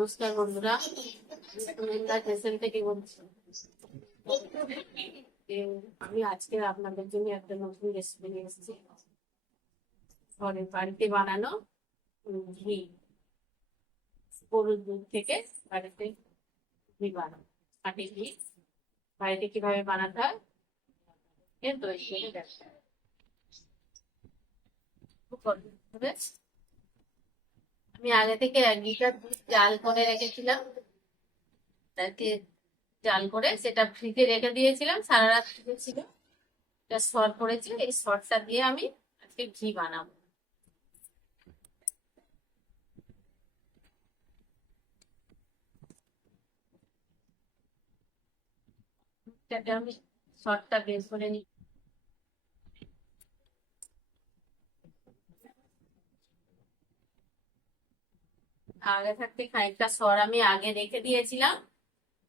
নমস্কার বন্ধুরা, কিচেন থেকে বলছি। আমি আজকে আপনাদের জন্য একটা নতুন রেসিপি নিয়ে এসেছি। ঘরে বাড়িতে বানানো ঘি, গরুর দুধ থেকে বাড়িতে ঘি বানানো, খাঁটি ঘি বাড়িতে কিভাবে বানাতে হয় এর তৈরি করে দেখা হবে। আমি আগে থেকে 1 লিটার দুধ জাল করে রেখেছিলাম, তাকে জাল করে সেটা ফ্রিজে রেখে দিয়েছিলাম, সারা রাত ফ্রিজে ছিল। এটা সর পড়েছে, এই সরটা দিয়ে আমি আজকে ঘি বানাবো। এটাকে আমি সরটা বের করে নিই। আগে থাকতে খানিকটা সর আমি আগে রেখে দিয়েছিলাম,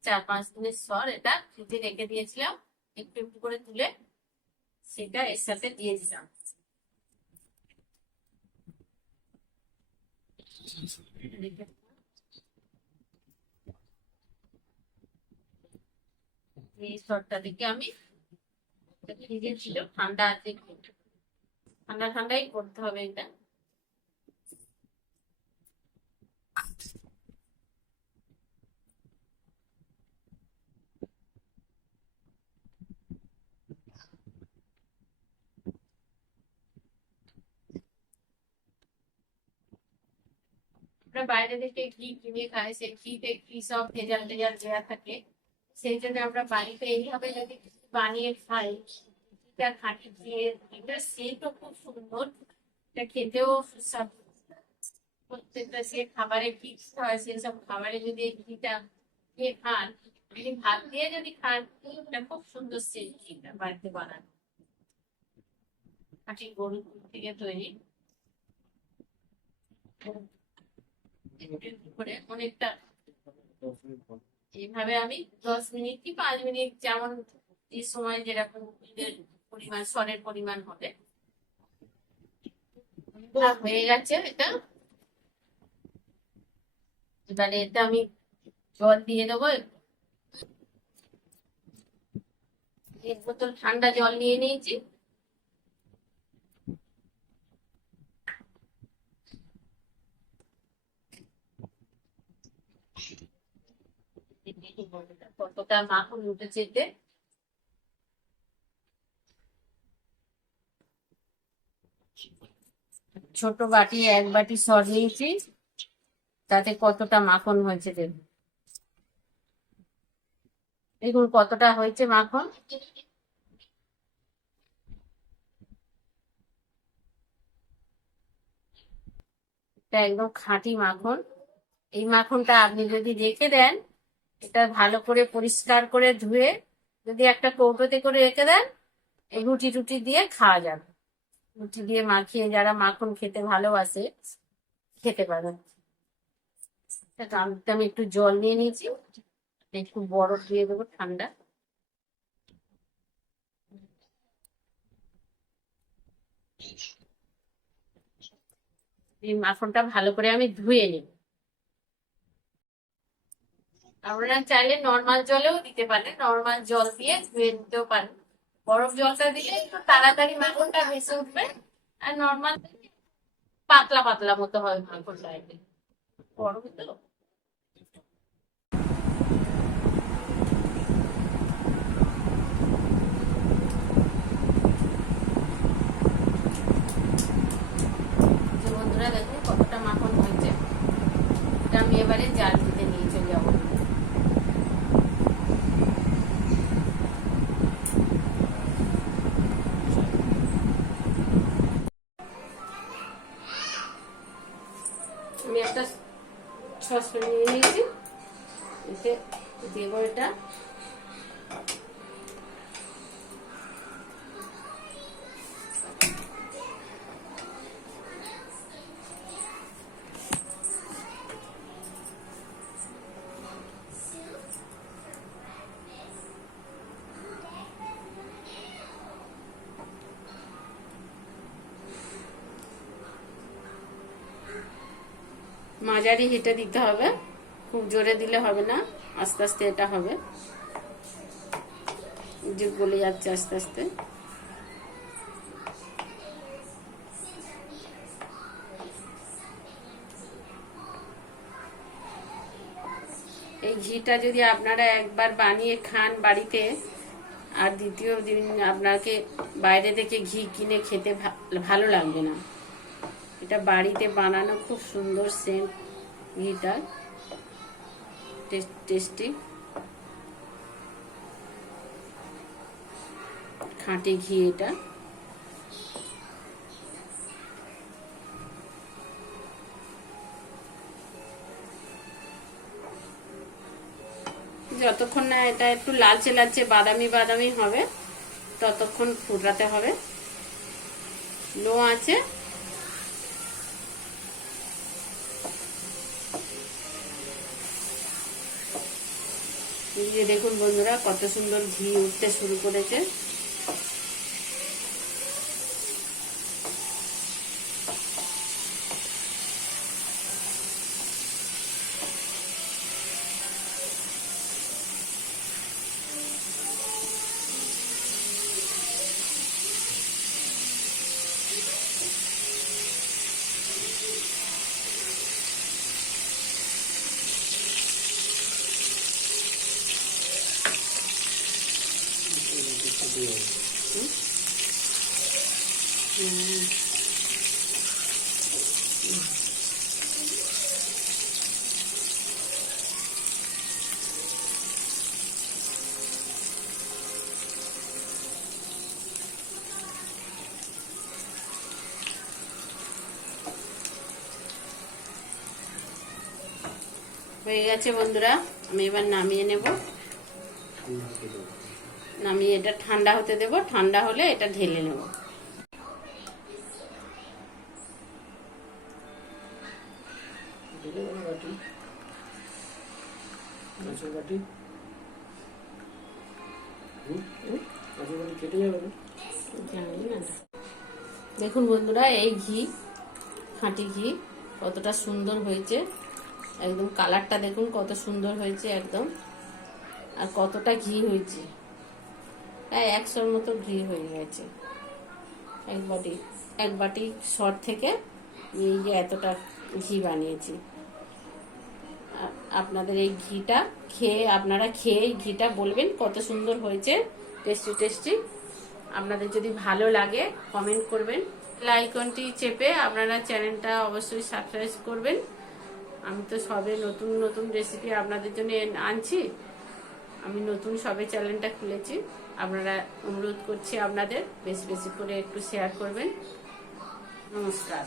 4-5 দিনের সর, এটা ফ্রিজে রেখে দিয়েছিলাম। একটু একটু করে তুলে সেটা এর সাথে দিয়ে দিলাম। এই সরটা থেকে আমি, ফ্রিজে ছিল, ঠান্ডা আছে, ঠান্ডা ঠান্ডাই করতে হবে এটা। আমরা বাইরে থেকে ঘি কিনে খাই, সেই ঘিতে কি সব ভেজাল টেজাল দেওয়া থাকে। সেই জন্য আমরা বাড়িতে এইভাবে যদি বানিয়ে খাই, এটা খাঁটি ঘিয়ে, এটা সেটা খুব সুন্দর, এটা খেতেও সুস্বাদু। প্রত্যেকটা সে খাবারে ঘি হয়, সেসব খাবারে যদি এই ঘিটা দিয়ে খান, আপনি ভাত দিয়ে যদি খান, এটা খুব সুন্দর সেই ঘিটা বাড়িতে বানানো, খাঁটি গরুর দুধ থেকে তৈরি করে অনেকটা। এইভাবে আমি 10 মিনিট কি 5 মিনিট, যেমন এই সময় যেরকম দুধের পরিমাণ, সরের পরিমাণ হবে, হয়ে গেছে এটা। এবারে এটা আমি জল দিয়ে দেবো। 1 বোতল ঠান্ডা জল নিয়ে নিয়েছি। কতটা মাখন উঠেছে এতে। ছোট বাটি 1 বাটি সর নিয়েছি, তাতে কতটা মাখন হয়েছে দেখুন। দেখুন কতটা হয়েছে মাখন। এটা একদম খাঁটি মাখন। এই মাখনটা আপনি যদি রেখে দেন, এটা ভালো করে পরিষ্কার করে ধুয়ে যদি একটা কৌটোতে করে রেখে দেন, এই রুটি টুটি দিয়ে খাওয়া যাবে। রুটি দিয়ে মাখিয়ে যারা মাখন খেতে ভালোবাসে খেতে পারেন। আমি একটু জল নিয়ে নিয়েছি, একটু বরফ দিয়ে দেবো ঠান্ডা। এই মাখনটা ভালো করে আমি ধুয়ে নিই। আপনারা চাইলে নর্মাল জলেও দিতে পারেন, নর্মাল জল দিয়ে ধুয়ে নিতেও পারেন। বরফ জলটা দিলে একটু তাড়াতাড়ি মাখনটা ভেসে উঠবে, আর নর্মাল পাতলা পাতলা মতো হয় মাখনটা। বরফ তো বন্ধুরা দেখুন কতটা মাখন হয়েছে। এটা আমি এবারে জাল দিতে নিয়ে চলে যাবো। আমি একটা সসপ্যান নিয়ে নিয়েছি, এতে দেবো এটা। মাঝারি হিটে দিতে হবে। খুব জোরে দিলে হবে না, আস্তে আস্তে এটা হবে, যে গলে যাচ্ছে আস্তে আস্তে। এই ঘিটা যদি আপনারা একবার বানিয়ে খান বাড়িতে, আর দ্বিতীয় দিন আপনাকে বাইরে থেকে ঘি কিনে খেতে ভালো লাগবে না। এটা বাড়িতে বানানো, খুব সুন্দর সেন্ট ঘিটা, টেস্টি খাঁটি ঘি এটা। যতক্ষণ না এটা একটু লালচে লালচে বাদামি বাদামি হবে ততক্ষণ ফুটাতে হবে লো আঁচে। এই দেখুন বন্ধুরা, কত সুন্দর ঘি উঠতে শুরু করেছে। হয়ে গেছে বন্ধুরা, আমি এবার নামিয়ে নেব। নামিয়ে এটা ঠান্ডা হতে দেব, ঠান্ডা হলে এটা ঢেলে নেব। দেখুন বন্ধুরা, এই ঘি, খাঁটি ঘি কতটা সুন্দর হয়েছে, একদম কালারটা দেখুন কত সুন্দর হয়েছে একদম, আর কতটা ঘি হয়েছে, প্রায় 100-র মতো ঘি হয়ে গেছে। এক বাটি সর থেকে এই যে এতটা ঘি বানিয়েছি। আপনাদের এই ঘিটা আপনারা খেয়ে এই ঘিটা বলবেন কত সুন্দর হয়েছে, টেস্টি টেস্টি। আপনাদের যদি ভালো লাগে কমেন্ট করবেন, আইকনটি চেপে আপনারা চ্যানেলটা অবশ্যই সাবস্ক্রাইব করবেন। আমি তো সবে নতুন নতুন রেসিপি আপনাদের জন্য আনছি, আমি নতুন সবে চ্যানেলটা খুলেছি। আপনারা, অনুরোধ করছি আপনাদের বেশি বেশি করে একটু শেয়ার করবেন। নমস্কার।